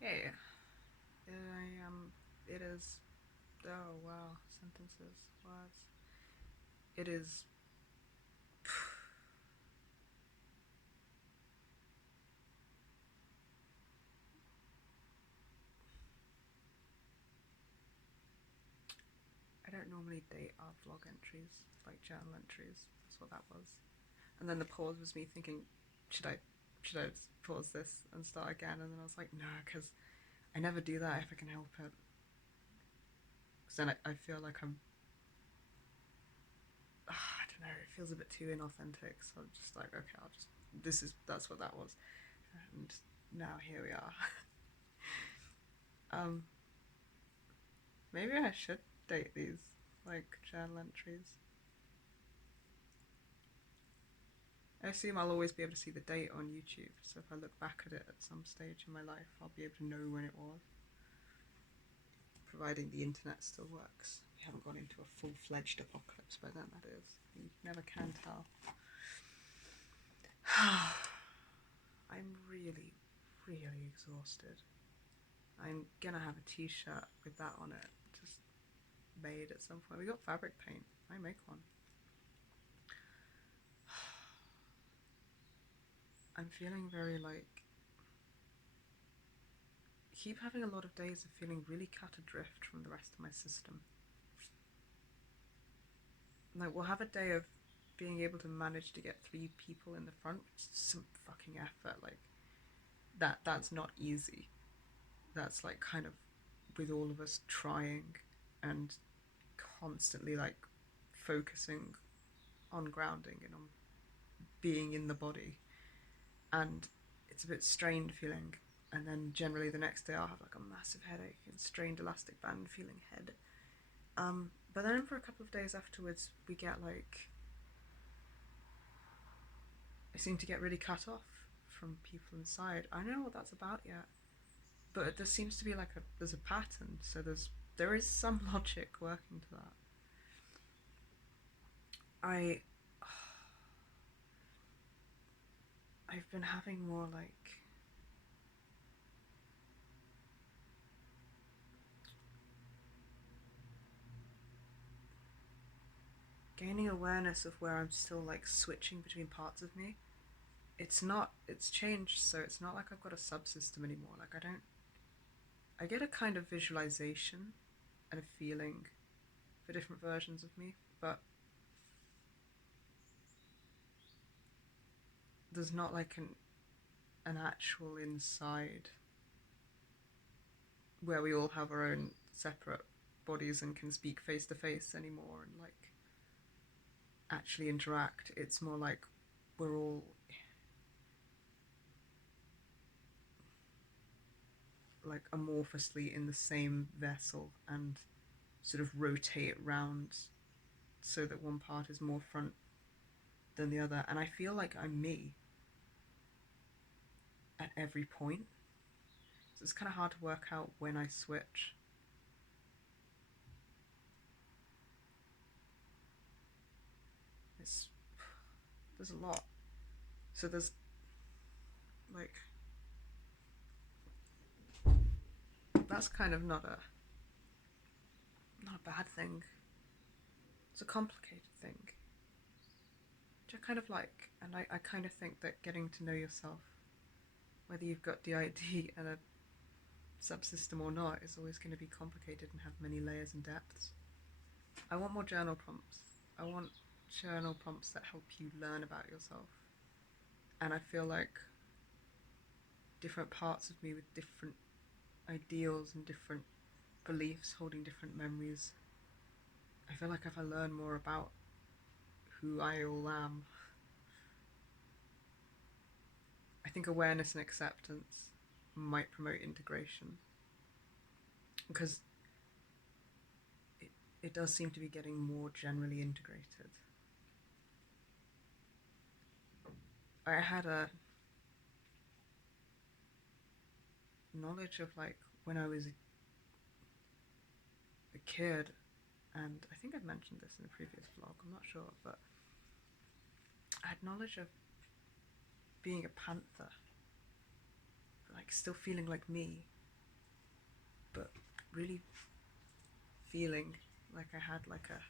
Hey, I it is. Oh wow, sentences, words. It is. I don't normally date our vlog entries, like journal entries. That's what that was. And then the pause was me thinking, should I, should I pause this and start again? And then I was like, no, because I never do that if I can help it. Because then I feel like I don't know. It feels a bit too inauthentic. So I'm just like, okay, I'll just. That's what that was. And now here we are. um, Maybe I should date these like journal entries. I assume I'll always be able to see the date on YouTube, so if I look back at it at some stage in my life, I'll be able to know when it was, providing the internet still works. We haven't gone into a full fledged apocalypse by then, that is. You never can tell. I'm really, really exhausted. I'm gonna have a t shirt with that on it, just made at some point. We got fabric paint. I make one. I'm feeling very like keep having a lot of days of feeling really cut adrift from the rest of my system. Like we'll have a day of being able to manage to get 3 people in the front, which is some fucking effort. Like that's not easy. That's like kind of with all of us trying and constantly like focusing on grounding and on being in the body. And it's a bit strained feeling. And then generally the next day I'll have like a massive headache and strained elastic band feeling head. But then for a couple of days afterwards, we get like I seem to get really cut off from people inside. I don't know what that's about yet, but there seems to be like there's a pattern. So there is some logic working to that. I I've been having more like gaining awareness of where I'm still like switching between parts of me. It's changed, so it's not like I've got a subsystem anymore. Like I get a kind of visualization and a feeling for different versions of me, but there's not like an actual inside where we all have our own separate bodies and can speak face to face anymore and like actually interact. It's more like we're all like amorphously in the same vessel and sort of rotate round so that one part is more front than the other. And I feel like I'm me at every point. So it's kind of hard to work out when I switch. It's there's a lot. So there's like that's kind of not a bad thing. It's a complicated thing. Which I kind of like, and I kind of think that getting to know yourself, whether you've got DID and a subsystem or not, is always going to be complicated and have many layers and depths. I want more journal prompts. I want journal prompts that help you learn about yourself. And I feel like different parts of me with different ideals and different beliefs holding different memories. I feel like if I learn more about who I all am, I think awareness and acceptance might promote integration because it does seem to be getting more generally integrated. I had a knowledge of like when I was a kid, and I think I've mentioned this in a previous vlog, I'm not sure, but I had knowledge of being a panther, like still feeling like me. but really feeling like I had like a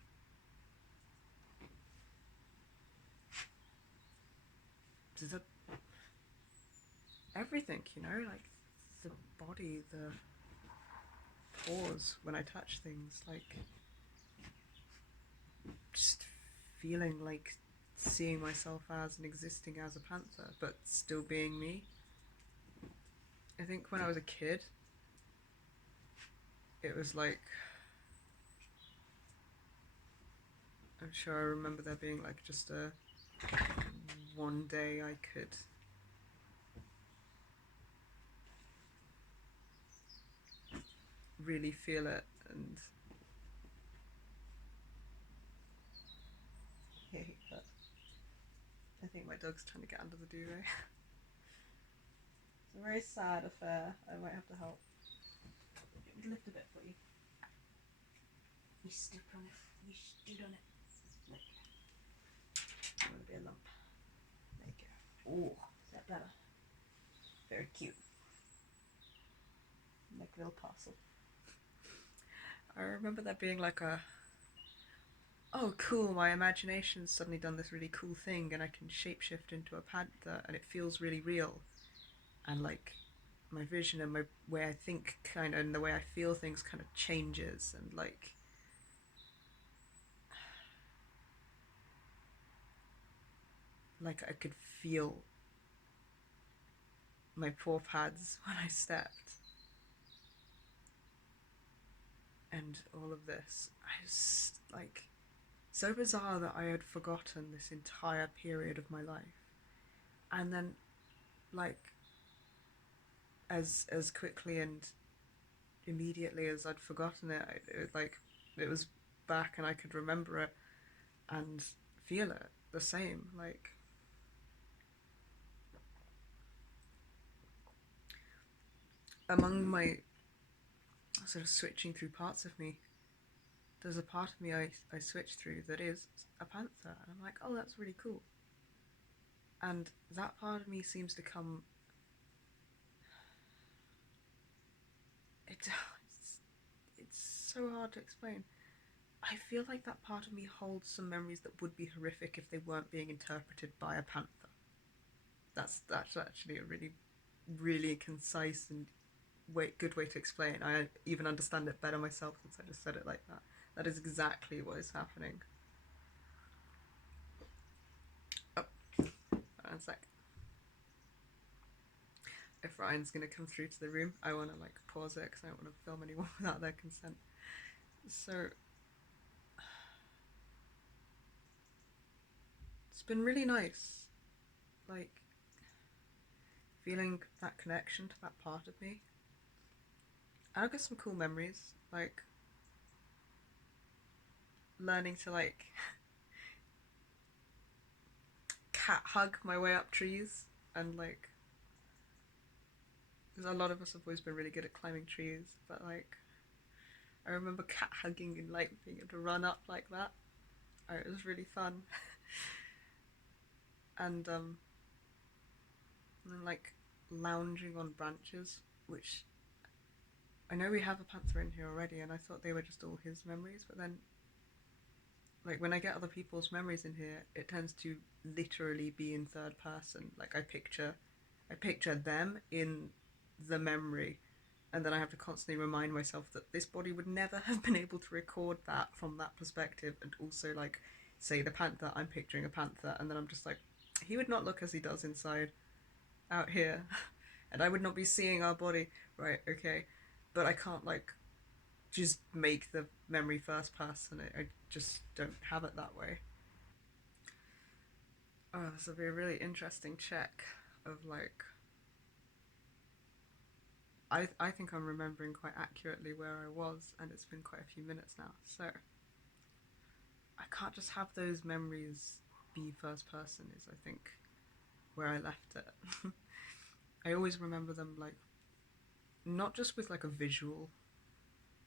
the everything, you know, like the body, the pause when I touch things, like just feeling like seeing myself as and existing as a panther, but still being me. I think when I was a kid, it was like I'm sure I remember there being like just a one day I could really feel it and hate that. I think my dog's trying to get under the duvet. It's a very sad affair. I might have to help. Lift a bit for you. You stood on it. You stood on it. Look. I'm gonna be a lump. There you go. Oh, is that better? Very cute. Like a little parcel. I remember that being like a oh cool, my imagination's suddenly done this really cool thing and I can shapeshift into a panther and it feels really real. And like my vision and my way I think kind of and the way I feel things kind of changes and like I could feel my paw pads when I stepped and all of this. I was like so bizarre that I had forgotten this entire period of my life. And then like as quickly and immediately as I'd forgotten it, it was back and I could remember it and feel it the same. Like among my sort of switching through parts of me, there's a part of me I switch through that is a panther, and I'm like, oh, that's really cool. And that part of me seems to come. It's it's so hard to explain. I feel like that part of me holds some memories that would be horrific if they weren't being interpreted by a panther. That's actually a really concise and good way to explain. I even understand it better myself since I just said it like that. That is exactly what is happening. Oh, one sec. If Ryan's gonna come through to the room, I want to like pause it because I don't want to film anyone without their consent. So it's been really nice, like feeling that connection to that part of me. And I've got some cool memories, like learning to like cat hug my way up trees and like because a lot of us have always been really good at climbing trees, but like I remember cat hugging and like being able to run up like that. Oh, it was really fun. and and then like lounging on branches, which I know we have a panther in here already, and I thought they were just all his memories, but then like when I get other people's memories in here, it tends to literally be in third person. Like I picture them in the memory, and then I have to constantly remind myself that this body would never have been able to record that from that perspective, and also like say the panther, I'm picturing a panther, and then I'm just like, he would not look as he does inside out here, and I would not be seeing our body. Right? Okay, but I can't like just make the memory first person. I just don't have it that way. Oh, this will be a really interesting check of like I think I'm remembering quite accurately where I was, and it's been quite a few minutes now. So I can't just have those memories be first person. Is I think where I left it. I always remember them like not just with like a visual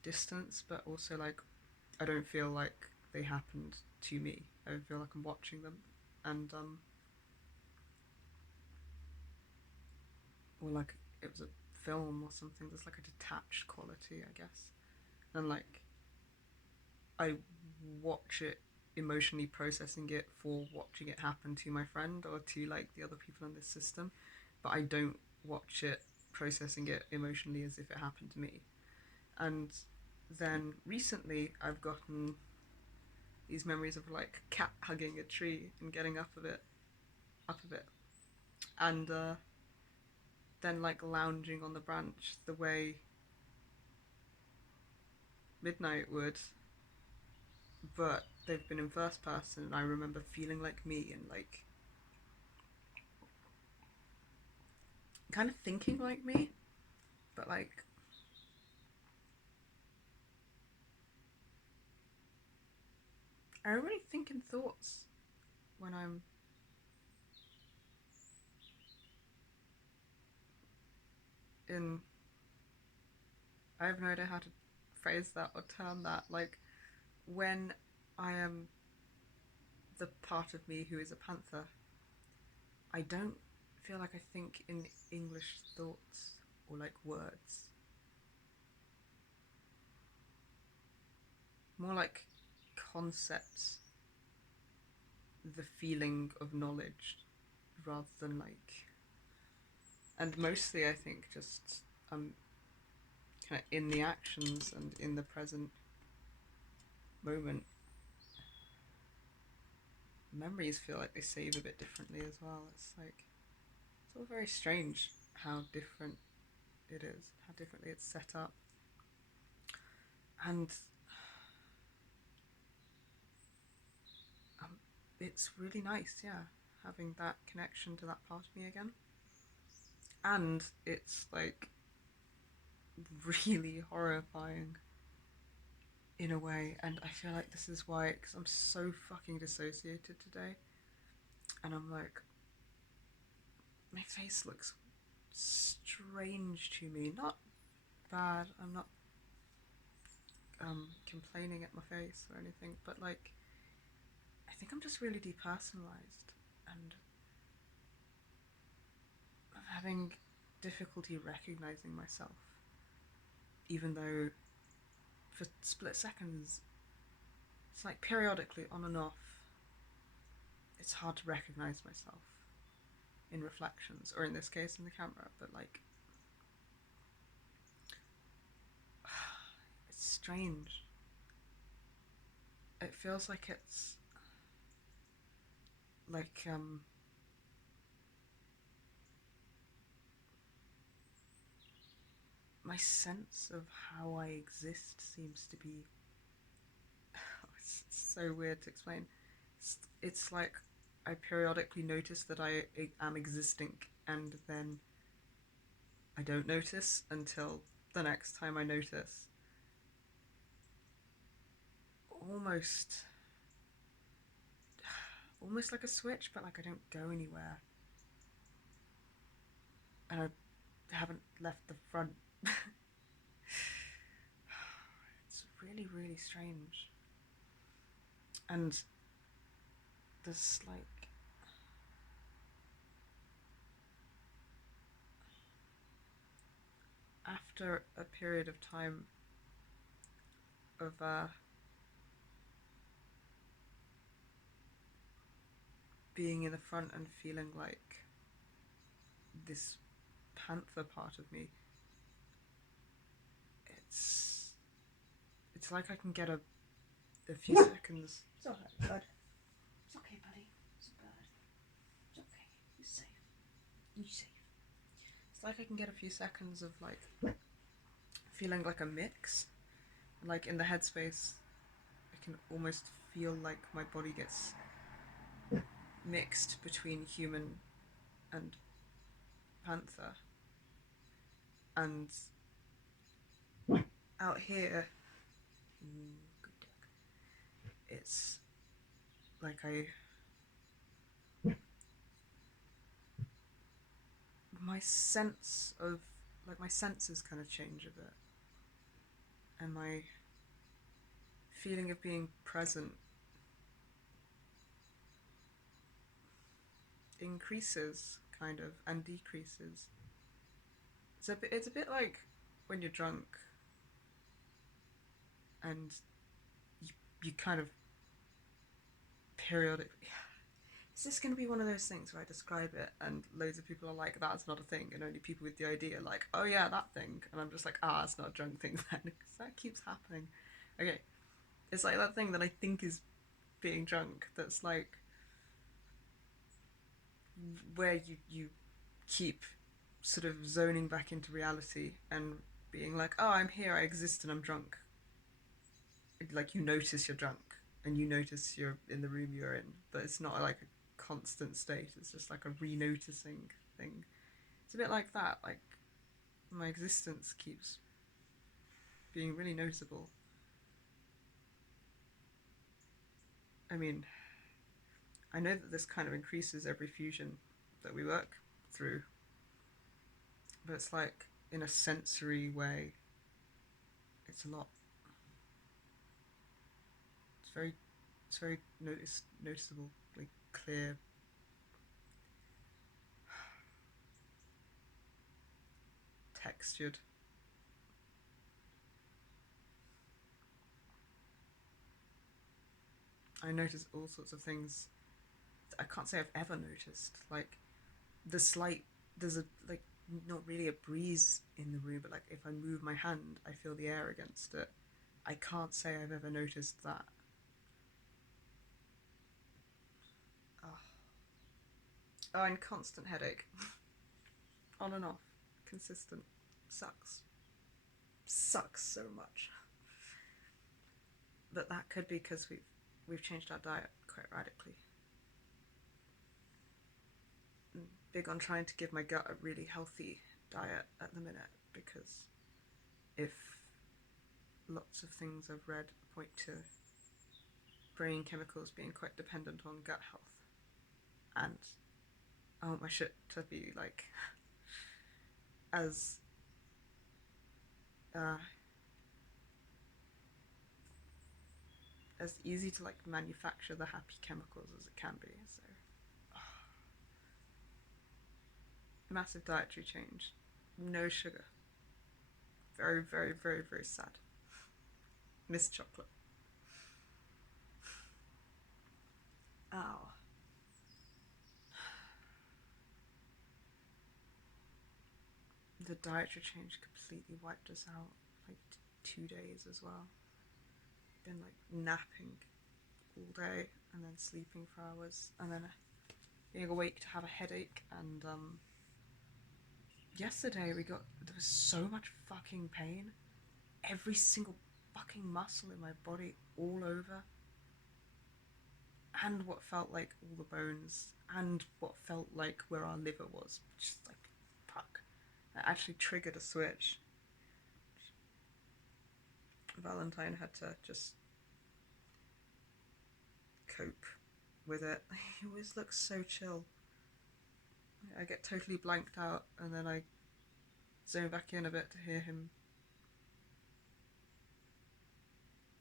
distance, but also like I don't feel like they happened to me. I feel like I'm watching them, and or like it was a film or something. There's like a detached quality, I guess. And like I watch it emotionally processing it for watching it happen to my friend or to like the other people in this system, but I don't watch it processing it emotionally as if it happened to me. And then recently I've gotten these memories of like cat hugging a tree and getting up a bit, and then like lounging on the branch the way Midnight would, but they've been in first person. And I remember feeling like me and like kind of thinking like me, but like I don't really think in thoughts when I'm in. I have no idea how to phrase that or term that. Like when I am the part of me who is a panther, I don't feel like I think in English thoughts or like words. More like concepts, the feeling of knowledge rather than like. And mostly I think just kind of in the actions and in the present moment. Memories feel like they save a bit differently as well. It's like it's all very strange how different it is, how differently it's set up. And um, it's really nice, yeah, having that connection to that part of me again. And it's like really horrifying in a way. And I feel like this is why, because I'm so fucking dissociated today. And I'm like, my face looks strange to me. Not bad. I'm not complaining at my face or anything, but like, I think I'm just really depersonalized and I'm having difficulty recognizing myself, even though for split seconds, it's like periodically on and off, it's hard to recognize myself in reflections, or in this case, in the camera, but like, it's strange. It feels like it's like, my sense of how I exist seems to be. It's so weird to explain. It's like I periodically notice that I am existing, and then I don't notice until the next time I notice. Almost, almost like a switch, but like I don't go anywhere, and I haven't left the front. It's really, really strange, and this like after a period of time of being in the front and feeling like this panther part of me, it's it's like I can get a few seconds. It's alright, bud. It's okay, buddy. It's a bird. It's okay. You're safe. You're safe. It's like I can get a few seconds of like feeling like a mix. Like in the headspace, I can almost feel like my body gets mixed between human and panther. And out here, good dog, it's like my sense of, like my senses kind of change a bit. And my feeling of being present increases kind of and decreases. it's a bit like when you're drunk and you kind of periodically. Is this going to be one of those things where I describe it and loads of people are like, that's not a thing, and only people with the idea are like, oh yeah, that thing, and I'm just like, it's not a drunk thing then, because that keeps happening. Okay, it's like that thing that I think is being drunk. That's like where you keep sort of zoning back into reality and being like, oh, I'm here, I exist, and I'm drunk. Like you notice you're drunk and you notice you're in the room you're in, but it's not like a constant state. It's just like a re-noticing thing. It's a bit like that. Like my existence keeps being really noticeable. I mean, I know that this kind of increases every fusion that we work through, but it's like in a sensory way. It's a lot. It's very, it's very noticeably clear, textured. I notice all sorts of things I can't say I've ever noticed. Like the slight, there's a like not really a breeze in the room, but like if I move my hand, I feel the air against it. I can't say I've ever noticed that. Oh, and constant headache, on and off, consistent. Sucks. Sucks so much. But that could be because we've changed our diet quite radically. Big on trying to give my gut a really healthy diet at the minute because if lots of things I've read point to brain chemicals being quite dependent on gut health, and I want my shit to be like as uh, as easy to like manufacture the happy chemicals as it can be. So massive dietary change, no sugar, very very very very sad. Miss chocolate. Ow. The dietary change completely wiped us out. Like 2 days as well. Been like napping all day and then sleeping for hours and then being awake to have a headache. And yesterday there was so much fucking pain. Every single fucking muscle in my body all over. And what felt like all the bones. And what felt like where our liver was. Just like, fuck. That actually triggered a switch. Valentine had to just cope with it. He always looks so chill. I get totally blanked out and then I zone back in a bit to hear him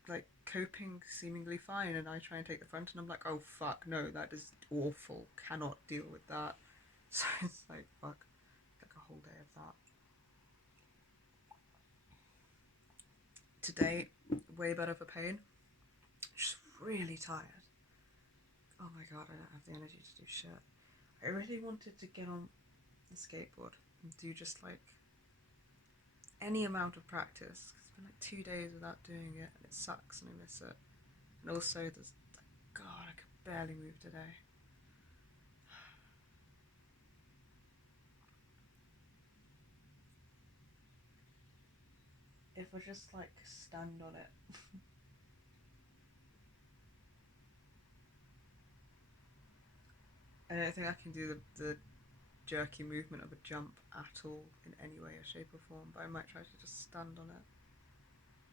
like coping seemingly fine, and I try and take the front and I'm like, oh fuck, no, that is awful, cannot deal with that. So it's like fuck, like a whole day of that. Today, way better for pain. Just really tired. Oh my god, I don't have the energy to do shit. I really wanted to get on the skateboard and do just like any amount of practice. It's been like 2 days without doing it and it sucks and I miss it. And also, there's God, I could barely move today. If I just like stand on it. I don't think I can do the jerky movement of a jump at all in any way or shape or form, but I might try to just stand on it.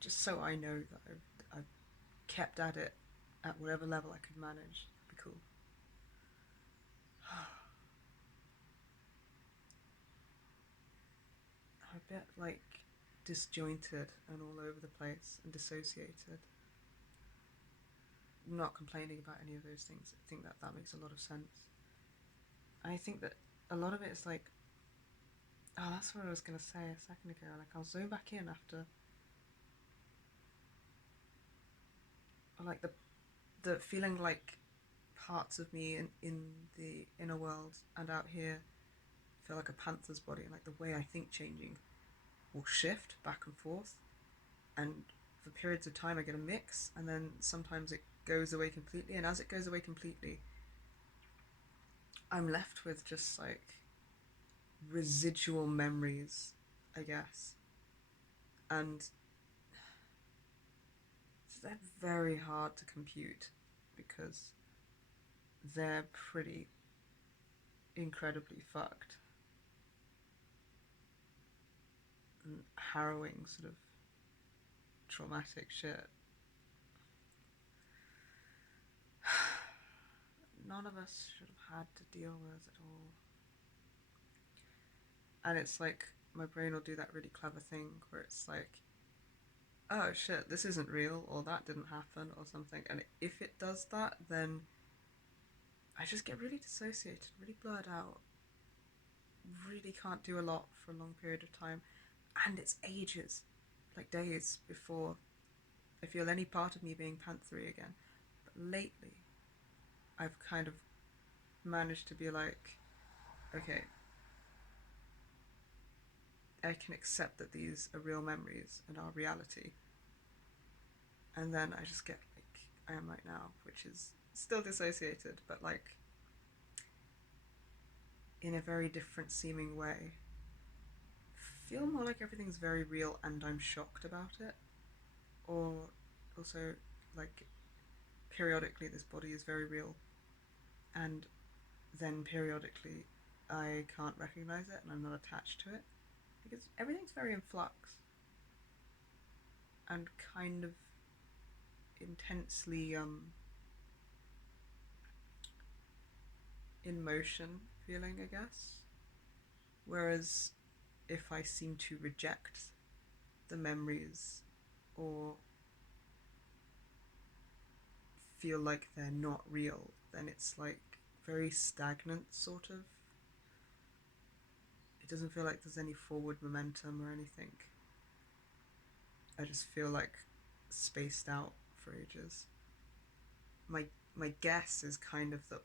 Just so I know that I've kept at it at whatever level I could manage. That'd be cool. I'm a bit like disjointed and all over the place and dissociated. I'm not complaining about any of those things. I think that that makes a lot of sense. I think that a lot of it is like Oh, that's what I was gonna say a second ago. Like I'll zone back in after, or like the feeling like parts of me in the inner world and out here feel like a panther's body, and like the way I think changing will shift back and forth, and for periods of time I get a mix, and then sometimes it goes away completely, and as it goes away completely, I'm left with just like residual memories, I guess, and they're very hard to compute because they're pretty incredibly fucked and harrowing, sort of traumatic shit. None of us should have had to deal with at all. And it's like my brain will do that really clever thing where it's like, oh shit, this isn't real, or that didn't happen, or something. And if it does that, then I just get really dissociated, really blurred out, really can't do a lot for a long period of time. And it's ages, like days, before I feel any part of me being panthery again. But lately, I've kind of managed to be like, okay, I can accept that these are real memories and are reality. And then I just get like I am right now, which is still dissociated, but like in a very different seeming way. Feel more like everything's very real and I'm shocked about it. Or also, like, periodically this body is very real, and then periodically I can't recognize it and I'm not attached to it. Because everything's very in flux and kind of intensely in motion feeling, I guess. Whereas if I seem to reject the memories or feel like they're not real, then it's like very stagnant, sort of. It doesn't feel like there's any forward momentum or anything. I just feel like spaced out for ages. My my guess is kind of that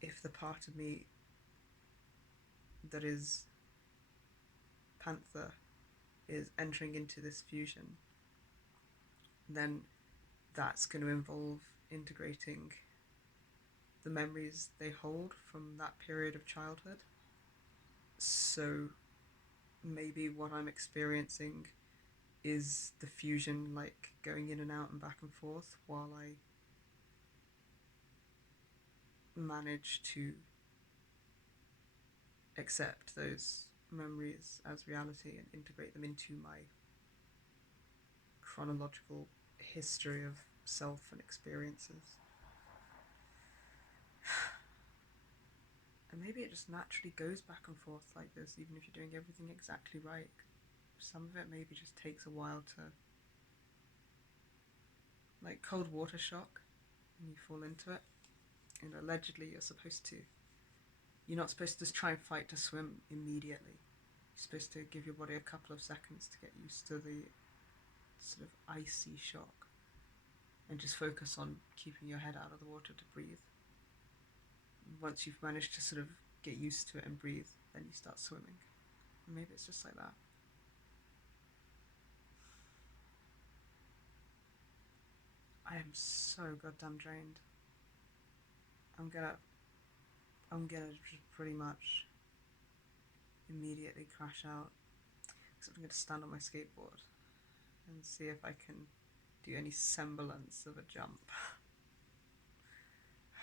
if the part of me that is Panther is entering into this fusion, then that's going to involve integrating the memories they hold from that period of childhood. So maybe what I'm experiencing is the fusion, like going in and out and back and forth, while I manage to accept those memories as reality and integrate them into my chronological history of self and experiences. And maybe it just naturally goes back and forth like this, even if you're doing everything exactly right. Some of it maybe just takes a while to, like cold water shock, and you fall into it. And allegedly, you're not supposed to just try and fight to swim immediately. You're supposed to give your body a couple of seconds to get used to the sort of icy shock and just focus on keeping your head out of the water to breathe. Once you've managed to sort of get used to it and breathe, then you start swimming. And maybe it's just like that. I am so goddamn drained. I'm gonna I'm gonna just pretty much immediately crash out. Except I'm gonna stand on my skateboard and see if I can do any semblance of a jump.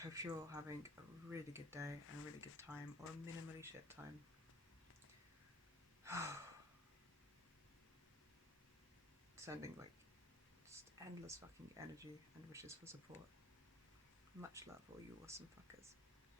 Hope you're having a really good day and a really good time, or a minimally shit time. Sending like just endless fucking energy and wishes for support. Much love, all you awesome fuckers.